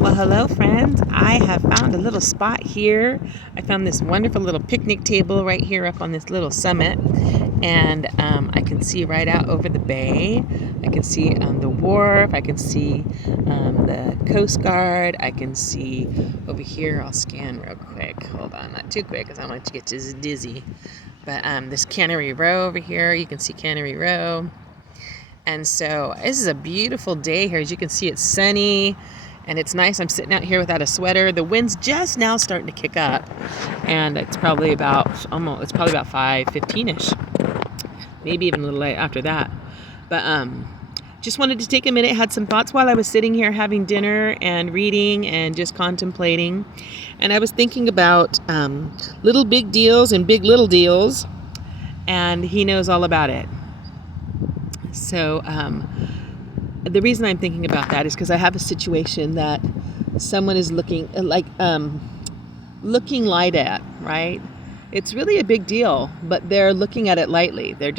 Well, hello, friends. I have found a little spot here. I found this wonderful little picnic table right here up on this little summit, and I can see right out over the bay. I can see the wharf. I can see the Coast Guard. I can see over here. I'll scan real quick. Hold on, not too quick because I don't want to get dizzy. But this Cannery Row over here. You can see Cannery Row. And so this is a beautiful day here. As you can see, it's sunny and it's nice. I'm sitting out here without a sweater. The wind's just now starting to kick up, and it's probably about 5:15ish, maybe even a little late after that. But just wanted to take a minute, had some thoughts while I was sitting here having dinner and reading and just contemplating. And I was thinking about little big deals and big little deals, and he knows all about it. So the reason I'm thinking about that is because I have a situation that someone is looking light at, right? It's really a big deal, but they're looking at it lightly. They're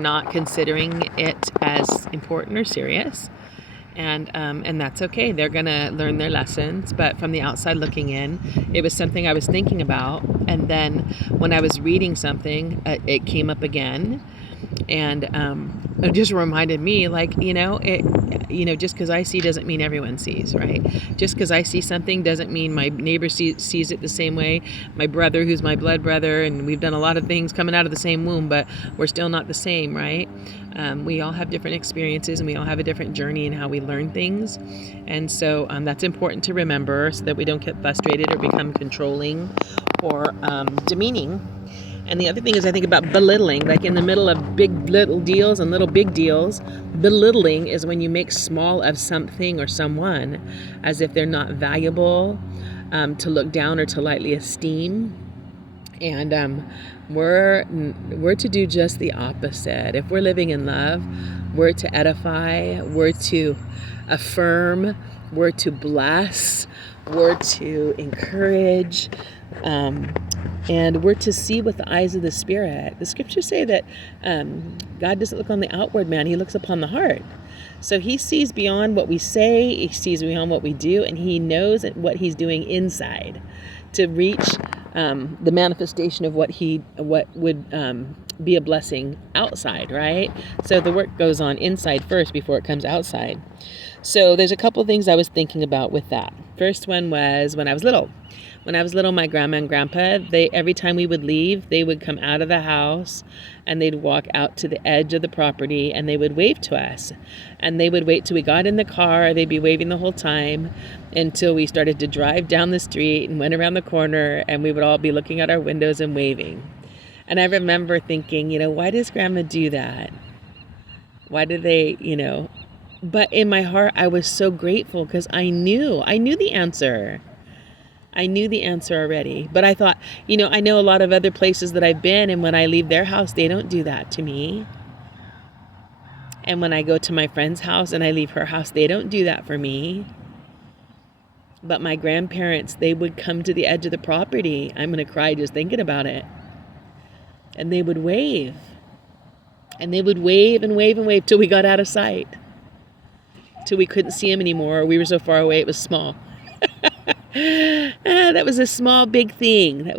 not considering it as important or serious. And that's okay. They're going to learn their lessons. But from the outside looking in, it was something I was thinking about. And then when I was reading something, it came up again. And it just reminded me, just because I see doesn't mean everyone sees, right? Just because I see something doesn't mean my neighbor sees it the same way. My brother, who's my blood brother, and we've done a lot of things coming out of the same womb, but we're still not the same, right? We all have different experiences, and we all have a different journey in how we learn things. And so that's important to remember so that we don't get frustrated or become controlling or demeaning. And the other thing is I think about belittling, like in the middle of big little deals and little big deals. Belittling is when you make small of something or someone as if they're not valuable, to look down or to lightly esteem. And we're to do just the opposite. If we're living in love, we're to edify, we're to affirm, we're to bless, we're to encourage, and we're to see with the eyes of the Spirit. The scriptures say that God doesn't look on the outward man, he looks upon the heart. So he sees beyond what we say, he sees beyond what we do, and he knows what he's doing inside to reach the manifestation of what would be a blessing outside, right? So the work goes on inside first before it comes outside. So there's a couple things I was thinking about with that. First one was when I was little. When I was little, my grandma and grandpa, every time we would leave, they would come out of the house and they'd walk out to the edge of the property and they would wave to us. And they would wait till we got in the car. They'd be waving the whole time until we started to drive down the street and went around the corner, and we would all be looking out our windows and waving. And I remember thinking, why does grandma do that? Why do they, But in my heart, I was so grateful because I knew the answer. I knew the answer already, but I thought, I know a lot of other places that I've been, and when I leave their house, they don't do that to me. And when I go to my friend's house and I leave her house, they don't do that for me. But my grandparents, they would come to the edge of the property. I'm going to cry just thinking about it. And they would wave. And they would wave and wave and wave till we got out of sight. Till we couldn't see them anymore. We were so far away, it was small. That was a small, big thing.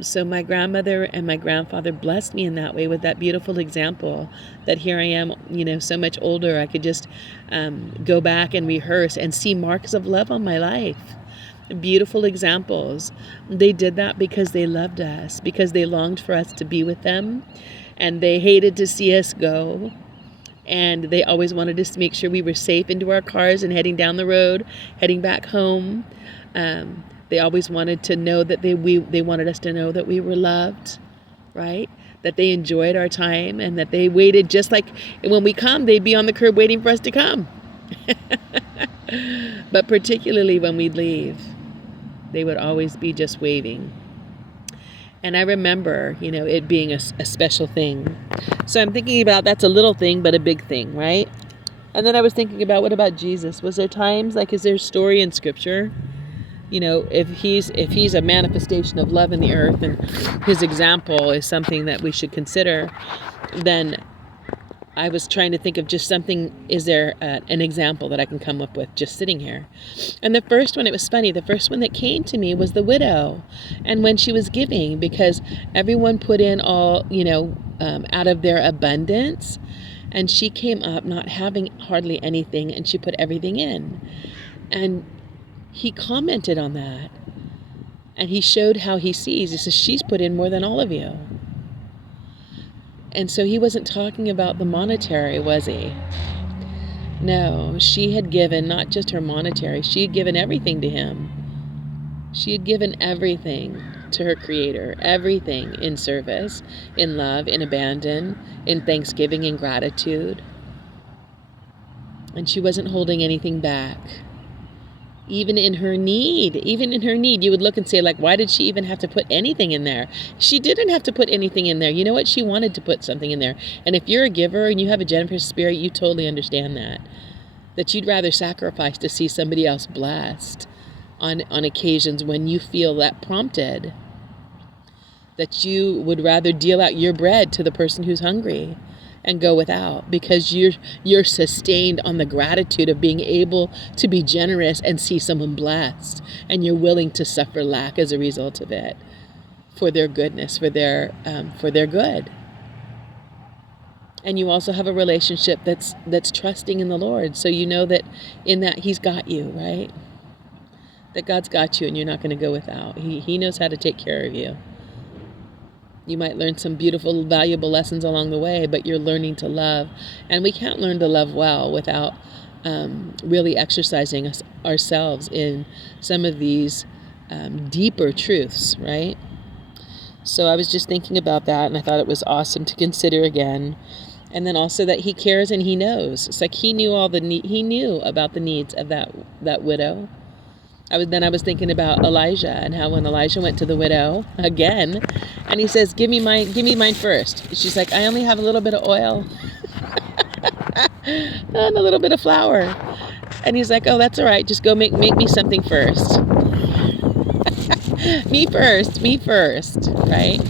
So my grandmother and my grandfather blessed me in that way with that beautiful example that here I am, so much older. I could just go back and rehearse and see marks of love on my life. Beautiful examples. They did that because they loved us, because they longed for us to be with them, and they hated to see us go. And they always wanted us to make sure we were safe into our cars and heading down the road, heading back home. They always wanted to know that they wanted us to know that we were loved, right? That they enjoyed our time and that they waited just like when we come, they'd be on the curb waiting for us to come. But particularly when we'd leave, they would always be just waving. And I remember, it being a special thing. So I'm thinking about that's a little thing, but a big thing, right? And then I was thinking about, what about Jesus? Was there times, is there a story in Scripture? If he's a manifestation of love in the earth and his example is something that we should consider, then I was trying to think of just something, is there an example that I can come up with just sitting here? And the first one, it was funny, the first one that came to me was the widow. And when she was giving, because everyone put in all, out of their abundance. And she came up not having hardly anything, and she put everything in. And he commented on that. And he showed how he sees. He says, she's put in more than all of you. And so he wasn't talking about the monetary, was he? No, she had given not just her monetary, she had given everything to him. She had given everything to her Creator, everything in service, in love, in abandon, in thanksgiving, in gratitude. And she wasn't holding anything back. Even in her need, you would look and say, like, why did she even have to put anything in there? She didn't have to put anything in there. You know what? She wanted to put something in there. And if you're a giver and you have a generous spirit, you totally understand that you'd rather sacrifice to see somebody else blessed on occasions when you feel that prompted, that you would rather deal out your bread to the person who's hungry and go without, because you're sustained on the gratitude of being able to be generous and see someone blessed, and you're willing to suffer lack as a result of it, for their goodness, for their good. And you also have a relationship that's trusting in the Lord, so you know that in that He's got you, right? That God's got you, and you're not going to go without. He knows how to take care of you. You might learn some beautiful, valuable lessons along the way, but you're learning to love. And we can't learn to love well without really exercising ourselves in some of these deeper truths, right? So I was just thinking about that, and I thought it was awesome to consider again. And then also that He cares and He knows. It's like He knew He knew about the needs of that widow. I was thinking about Elijah, and how when Elijah went to the widow again, and he says, give me mine first. She's like, I only have a little bit of oil and a little bit of flour. And he's like, oh, that's all right. Just go make me something first. me first, right?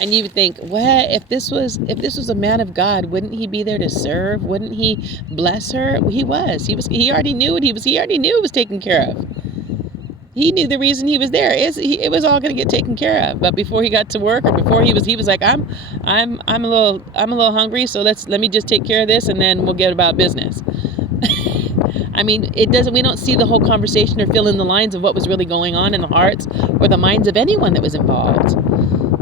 And you would think, what if this was a man of God? Wouldn't he be there to serve? Wouldn't he bless her? He was. He already knew He already knew it was taken care of. He knew the reason he was there. It was all going to get taken care of. But before he got to work, or before he was like, I'm a little hungry, so let me just take care of this, and then we'll get about business. I mean, we don't see the whole conversation or fill in the lines of what was really going on in the hearts or the minds of anyone that was involved.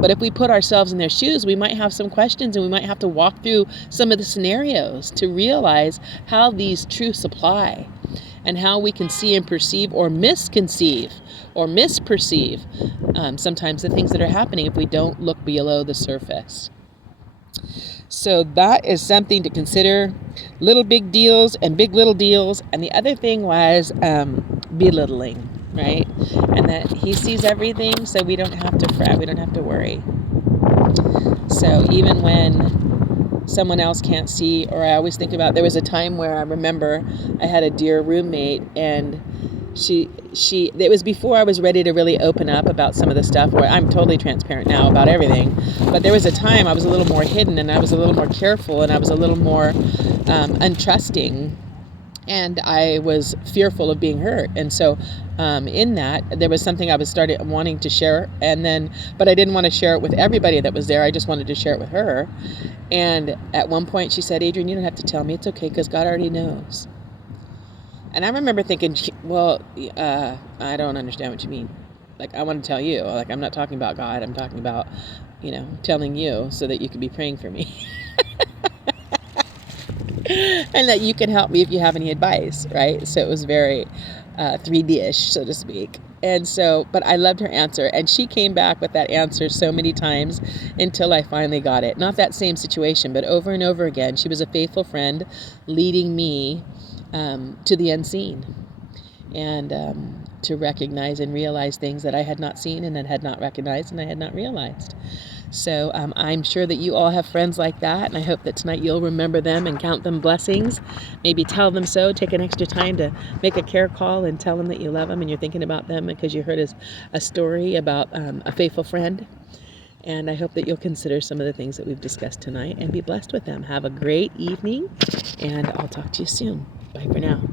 But if we put ourselves in their shoes, we might have some questions, and we might have to walk through some of the scenarios to realize how these truths apply, and how we can see and perceive or misconceive or misperceive sometimes the things that are happening if we don't look below the surface. So that is something to consider. Little big deals and big little deals. And the other thing was belittling, right? And that He sees everything, so we don't have to fret, we don't have to worry. So even when someone else can't see, or I always think about, there was a time where I remember I had a dear roommate, and it was before I was ready to really open up about some of the stuff, where I'm totally transparent now about everything. But there was a time I was a little more hidden, and I was a little more careful, and I was a little more untrusting, and I was fearful of being hurt. And so in that, there was something I started wanting to share, but I didn't want to share it with everybody that was there. I just wanted to share it with her. And at one point she said, Adrienne, you don't have to tell me. It's okay, because God already knows. And I remember thinking, well, I don't understand what you mean. Like, I want to tell you. Like, I'm not talking about God. I'm talking about, telling you so that you can be praying for me. And that you can help me if you have any advice, right? So it was very 3D-ish, so to speak. And so, but I loved her answer, and she came back with that answer so many times until I finally got it. Not that same situation, but over and over again. She was a faithful friend leading me to the unseen, and to recognize and realize things that I had not seen and that had not recognized and I had not realized. So I'm sure that you all have friends like that, and I hope that tonight you'll remember them and count them blessings. Maybe tell them so. Take an extra time to make a care call and tell them that you love them and you're thinking about them because you heard a story about a faithful friend. And I hope that you'll consider some of the things that we've discussed tonight and be blessed with them. Have a great evening, and I'll talk to you soon. Bye for now.